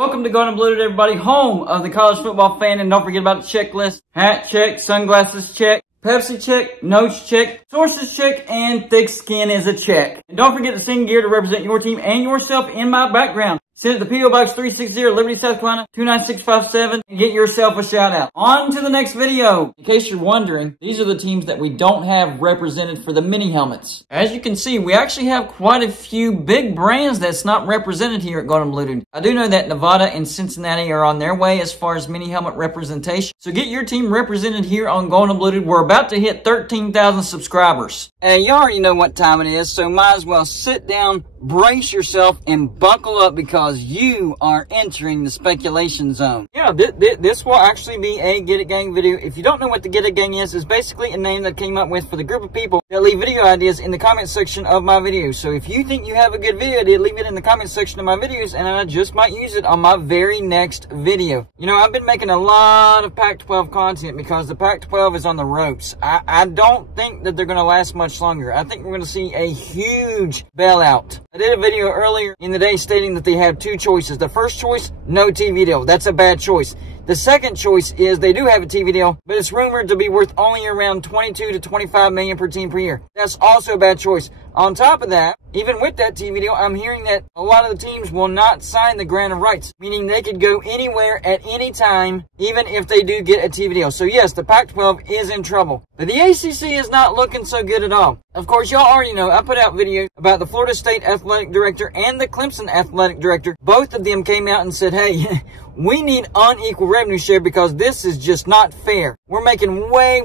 Welcome to Golden Blue, everybody, home of the college football fan. And don't forget about the checklist. Hat check, sunglasses check, Pepsi check, notes check, sources check, and thick skin is a check. And don't forget to send gear to represent your team and yourself in my background. Send it to P.O. Box 360, Liberty, South Carolina, 29657, and get yourself a shout out. On to the next video. In case you're wondering, these are the teams that we don't have represented for the mini helmets. As you can see, we actually have quite a few big brands that's not represented here at Golden Blue. I do know that Nevada and Cincinnati are on their way as far as mini helmet representation. So get your team represented here on Golden Blue. We're about to hit 13,000 subscribers. Hey, you already know what time it is, so might as well sit down, brace yourself, and buckle up because you are entering the speculation zone. Yeah, this will actually be a Get It Gang video. If you don't know what the Get It Gang is, it's basically a name that I came up with for the group of people that leave video ideas in the comment section of my videos. So if you think you have a good video idea, leave it in the comment section of my videos, and I just might use it on my very next video. You know, I've been making a lot of Pac-12 content because the Pac-12 is on the ropes. I don't think that they're going to last much longer. I think we're going to see a huge bailout. I did a video earlier in the day stating that they have two choices. The first choice, no TV deal. That's a bad choice. The second choice is they do have a TV deal, but it's rumored to be worth only around 22 to 25 million per team per year. That's also a bad choice. On top of that, even with that TV deal, I'm hearing that a lot of the teams will not sign the grant of rights, meaning they could go anywhere at any time, even if they do get a TV deal. So yes, the Pac-12 is in trouble, but the ACC is not looking so good at all. Of course, y'all already know I put out videos about the Florida State athletic director and the Clemson athletic director. Both of them came out and said, hey, we need unequal revenue share because this is just not fair. We're making way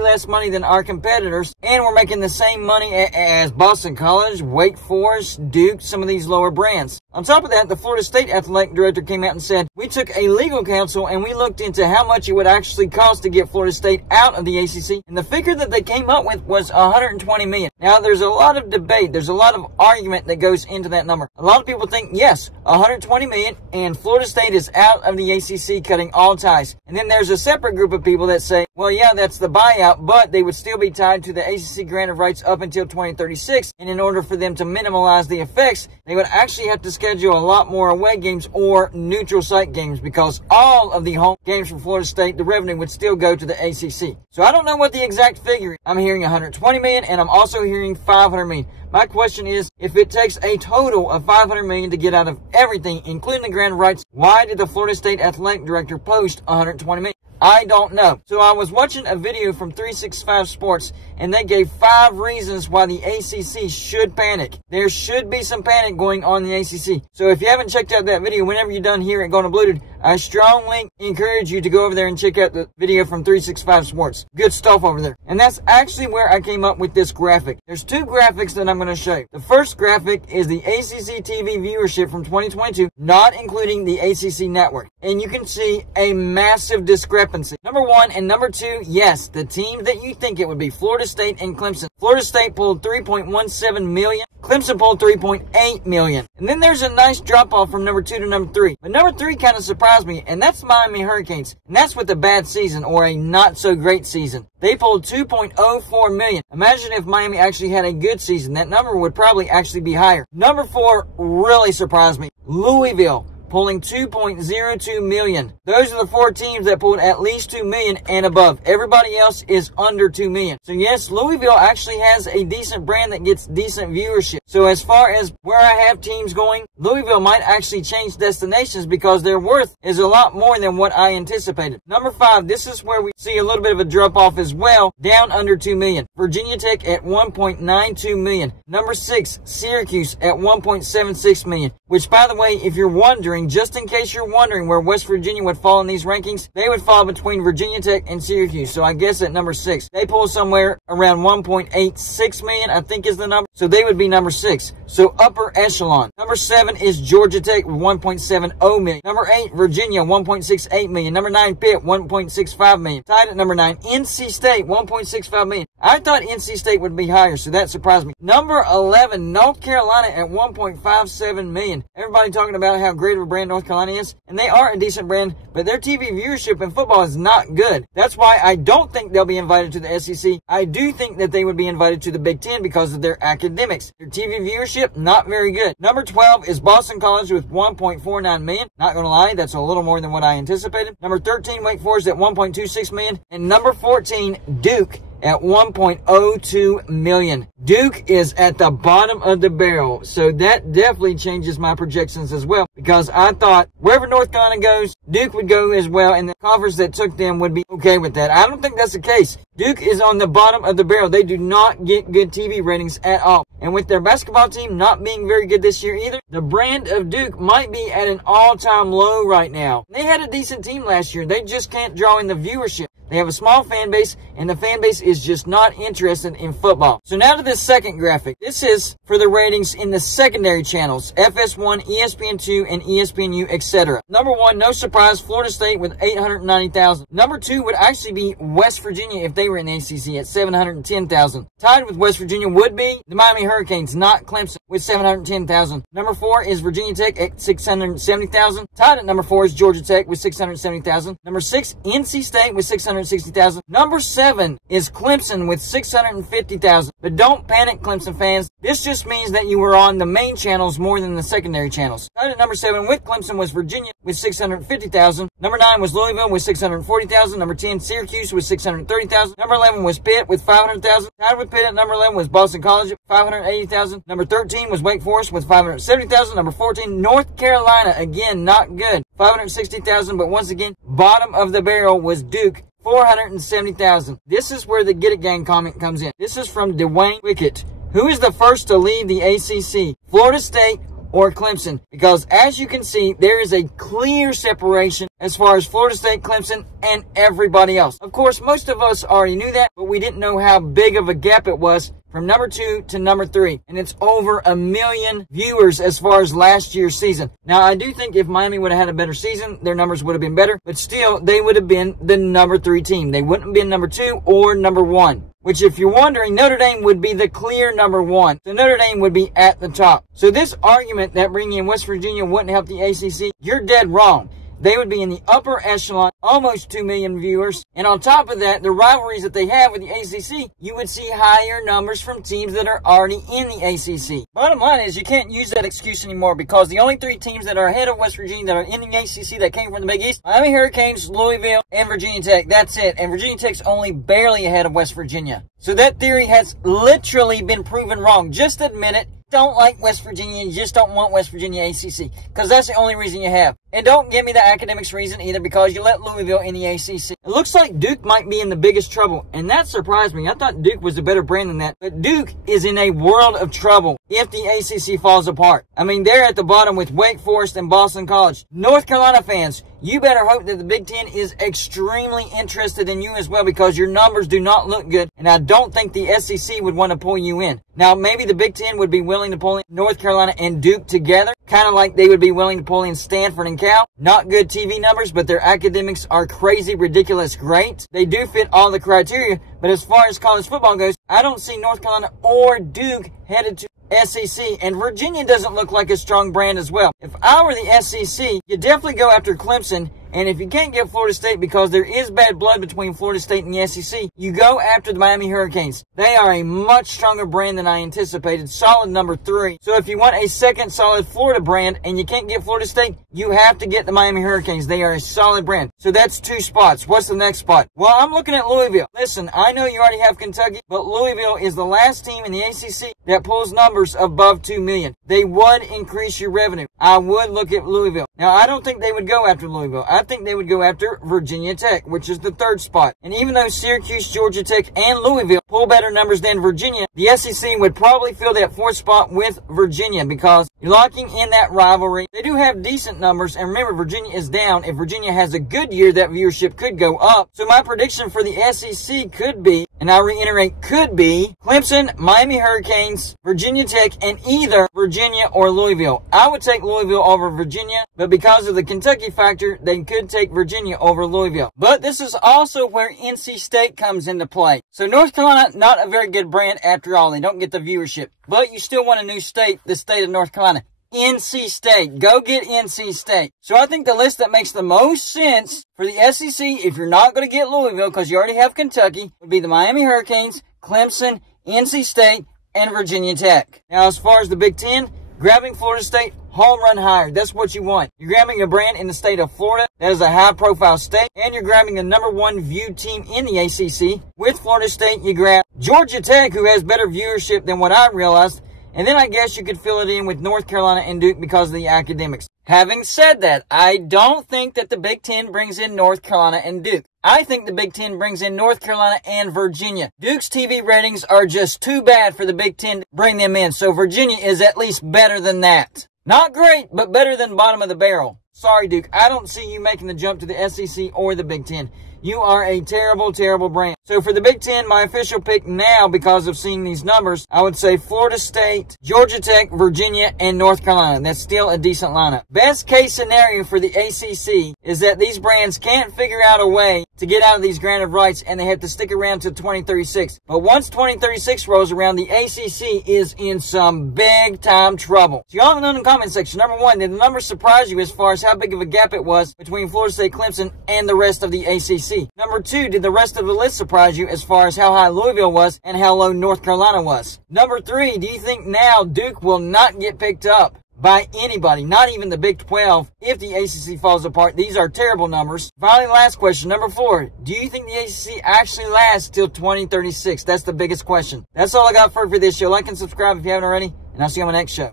less money than our competitors, and we're making the same money as Boston College, Wake Forest, Duke, some of these lower brands. On top of that, the Florida State athletic director came out and said, we took a legal counsel and we looked into how much it would actually cost to get Florida State out of the ACC, and the figure that they came up with was $120 million. Now, there's a lot of debate, there's a lot of argument that goes into that number. A lot of people think, yes, $120 million, and Florida State is out of the ACC, cutting all ties. And then there's a separate group of people that say, well, yeah, that's the buyout, but they would still be tied to the ACC grant of rights up until 2036. And in order for them to minimize the effects, they would actually have to schedule a lot more away games or neutral site games, because all of the home games for Florida State, the revenue would still go to the ACC. So I don't know what the exact figure is. I'm hearing $120 million, and I'm also hearing $500 million. My question is, if it takes a total of $500 million to get out of everything, including the grant of rights, why did the Florida State athletic director post $120 million? I don't know. So I was watching a video from 365 Sports, and they gave 5 reasons why the ACC should panic. There should be some panic going on in the ACC. So if you haven't checked out that video, whenever you're done here at Golden Blue, I strongly encourage you to go over there and check out the video from 365 Sports. Good stuff over there. And that's actually where I came up with this graphic. There's 2 graphics that I'm going to show you. The first graphic is the ACC TV viewership from 2022, not including the ACC network. And you can see a massive discrepancy. Number 1 and number 2, yes, the team that you think it would be, Florida State and Clemson. Florida State pulled 3.17 million. Clemson pulled 3.8 million. And then there's a nice drop off from number 2 to number 3. But number 3 kind of surprised me, and that's Miami Hurricanes. And that's with a bad season or a not so great season. They pulled 2.04 million. Imagine if Miami actually had a good season. That number would probably actually be higher. Number 4 really surprised me. Louisville, pulling 2.02 million. Those are the 4 teams that pulled at least 2 million and above. Everybody else is under 2 million. So yes, Louisville actually has a decent brand that gets decent viewership. So as far as where I have teams going, Louisville might actually change destinations because their worth is a lot more than what I anticipated. Number 5, this is where we see a little bit of a drop off as well, down under 2 million. Virginia Tech at 1.92 million. Number 6, Syracuse at 1.76 million. Which, by the way, if you're wondering, just in case you're wondering where West Virginia would fall in these rankings, they would fall between Virginia Tech and Syracuse. So I guess at number 6. They pull somewhere around 1.86 million, I think is the number. So they would be number 6. So upper echelon. Number 7 is Georgia Tech with 1.70 million. Number 8, Virginia, 1.68 million. Number 9, Pitt, 1.65 million. Tied at number 9, NC State, 1.65 million. I thought NC State would be higher, so that surprised me. Number 11, North Carolina at 1.57 million. Everybody talking about how great of a brand North Carolina is, and they are a decent brand, but their TV viewership in football is not good. That's why I don't think they'll be invited to the SEC. I do think that they would be invited to the Big Ten because of their academics. Their TV viewership, not very good. Number 12 is Boston College with 1.49 million. Not gonna lie, that's a little more than what I anticipated. Number 13, Wake Forest at 1.26 million. And number 14, Duke at 1.02 million. Duke is at the bottom of the barrel, so that definitely changes my projections as well, because I thought wherever North Carolina goes, Duke would go as well, and the conference that took them would be okay with that. I don't think that's the case. Duke is on the bottom of the barrel. They do not get good TV ratings at all. And with their basketball team not being very good this year either, the brand of Duke might be at an all-time low right now. They had a decent team last year. They just can't draw in the viewership. They have a small fan base, and the fan base is just not interested in football. So now to this second graphic. This is for the ratings in the secondary channels, FS1, ESPN2, and ESPNU, etc. Number 1, no surprise, Florida State with 890,000. Number 2 would actually be West Virginia if they were in the ACC at 710,000. Tied with West Virginia would be the Miami Hurricanes, not Clemson, with 710,000. Number 4 is Virginia Tech at 670,000. Tied at number 4 is Georgia Tech with 670,000. Number 6, NC State with 660,000. Number 7 is Clemson with 650,000. But don't panic, Clemson fans. This just means that you were on the main channels more than the secondary channels. Tied at number 7 with Clemson was Virginia with 650,000. Number 9 was Louisville with 640,000. Number 10, Syracuse with 630,000. Number 11 was Pitt with 500,000. Tied with Pitt at number 11 was Boston College at 580,000. Number 13 was Wake Forest with 570,000. Number 14, North Carolina, again, not good, 560,000. But once again, bottom of the barrel was Duke, 470,000. This is where the Get It Gang comment comes in. This is from Dwayne Wickett. Who is the first to leave the ACC? Florida State or Clemson? Because as you can see, there is a clear separation as far as Florida State, Clemson, and everybody else. Of course, most of us already knew that, but we didn't know how big of a gap it was from number 2 to number 3. And it's over 1 million viewers as far as last year's season. Now, I do think if Miami would have had a better season, their numbers would have been better, but still, they would have been the number 3 team. They wouldn't have been number 2 or number 1. Which, if you're wondering, Notre Dame would be the clear number 1. So Notre Dame would be at the top. So this argument that bringing in West Virginia wouldn't help the ACC, you're dead wrong. They would be in the upper echelon, almost 2 million viewers. And on top of that, the rivalries that they have with the ACC, you would see higher numbers from teams that are already in the ACC. Bottom line is, you can't use that excuse anymore, because the only 3 teams that are ahead of West Virginia that are in the ACC that came from the Big East, Miami Hurricanes, Louisville, and Virginia Tech. That's it. And Virginia Tech's only barely ahead of West Virginia. So that theory has literally been proven wrong. Just admit it. Don't like West Virginia, you just don't want West Virginia ACC, because that's the only reason you have. And don't give me the academics reason either, because you let Louisville in the ACC. It looks like Duke might be in the biggest trouble, and that surprised me. I thought Duke was a better brand than that, but Duke is in a world of trouble if the ACC falls apart. I mean, they're at the bottom with Wake Forest and Boston College. North Carolina fans, you better hope that the Big Ten is extremely interested in you as well, because your numbers do not look good, and I don't think the SEC would want to pull you in. Now, maybe the Big Ten would be willing to pull in North Carolina and Duke together, kind of like they would be willing to pull in Stanford and Cal. Not good TV numbers, but their academics are crazy, ridiculous, great. They do fit all the criteria, but as far as college football goes, I don't see North Carolina or Duke headed to SEC, and Virginia doesn't look like a strong brand as well. If I were the SEC, you definitely go after Clemson, and if you can't get Florida State because there is bad blood between Florida State and the SEC, you go after the Miami Hurricanes. They are a much stronger brand than I anticipated, solid number 3. So if you want a second solid Florida brand and you can't get Florida State, you have to get the Miami Hurricanes. They are a solid brand. So that's 2 spots. What's the next spot? Well, I'm looking at Louisville. Listen, I know you already have Kentucky, but Louisville is the last team in the ACC that pulls numbers above 2 million. They would increase your revenue. I would look at Louisville. Now, I don't think they would go after Louisville. I think they would go after Virginia Tech, which is the 3rd spot. And even though Syracuse, Georgia Tech, and Louisville pull better numbers than Virginia, the SEC would probably fill that 4th spot with Virginia, because you're locking in that rivalry. They do have decent numbers, and remember, Virginia is down. If Virginia has a good year, that viewership could go up. So my prediction for the SEC could be, and I reiterate, could be Clemson, Miami Hurricanes, Virginia Tech, and either Virginia or Louisville. I would take Louisville over Virginia, but because of the Kentucky factor, they could take Virginia over Louisville. But this is also where NC State comes into play. So North Carolina, not a very good brand after all. They don't get the viewership. But you still want a new state, the state of North Carolina. NC State. Go get NC State. So I think the list that makes the most sense for the SEC, if you're not going to get Louisville because you already have Kentucky, would be the Miami Hurricanes, Clemson, NC State, and Virginia Tech. Now, as far as the Big Ten, grabbing Florida State, home run hire. That's what you want. You're grabbing a brand in the state of Florida. That is a high-profile state. And you're grabbing the #1 viewed team in the ACC. With Florida State, you grab Georgia Tech, who has better viewership than what I realized. And then I guess you could fill it in with North Carolina and Duke because of the academics. Having said that, I don't think that the Big Ten brings in North Carolina and Duke. I think the Big Ten brings in North Carolina and Virginia. Duke's TV ratings are just too bad for the Big Ten to bring them in, so Virginia is at least better than that. Not great, but better than bottom of the barrel. Sorry, Duke, I don't see you making the jump to the SEC or the Big Ten. You are a terrible, terrible brand. So for the Big Ten, my official pick now, because of seeing these numbers, I would say Florida State, Georgia Tech, Virginia, and North Carolina. That's still a decent lineup. Best case scenario for the ACC is that these brands can't figure out a way to get out of these granted rights, and they have to stick around till 2036. But once 2036 rolls around, the ACC is in some big-time trouble. So y'all know in the comment section, #1, did the numbers surprise you as far as how big of a gap it was between Florida State, Clemson, and the rest of the ACC? #2, did the rest of the list surprise you as far as how high Louisville was and how low North Carolina was? #3, do you think now Duke will not get picked up by anybody, not even the Big 12, if the ACC falls apart? These are terrible numbers. Finally, last question, #4, do you think the ACC actually lasts till 2036? That's the biggest question. That's all I got for this show. Like and subscribe if you haven't already, and I'll see you on my next show.